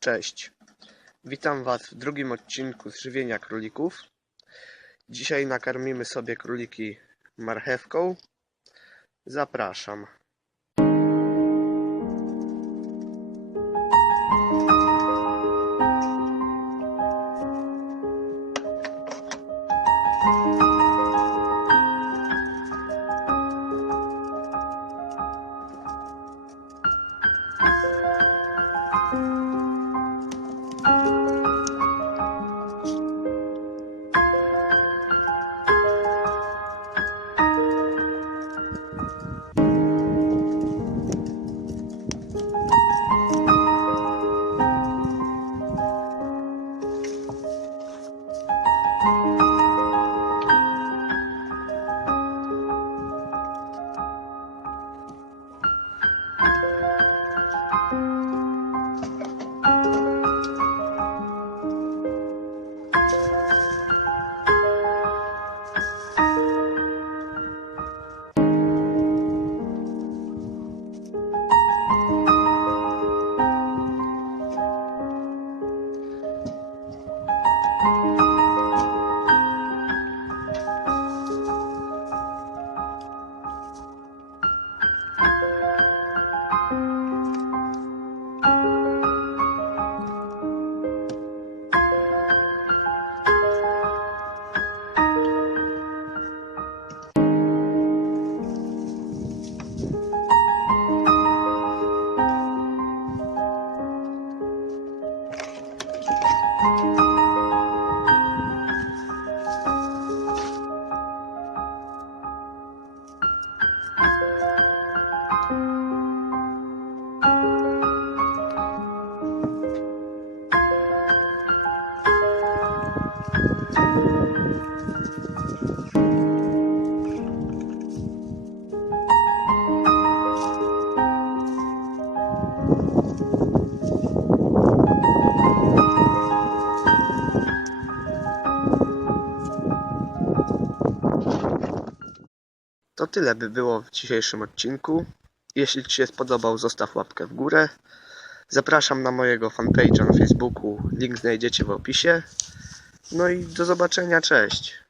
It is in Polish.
Cześć. Witam Was w drugim odcinku z żywienia królików. Dzisiaj nakarmimy sobie króliki marchewką. Zapraszam. you To tyle by było w dzisiejszym odcinku. Jeśli Ci się spodobał, zostaw łapkę w górę. Zapraszam na mojego fanpage'a na Facebooku. Link znajdziecie w opisie. No i do zobaczenia. Cześć.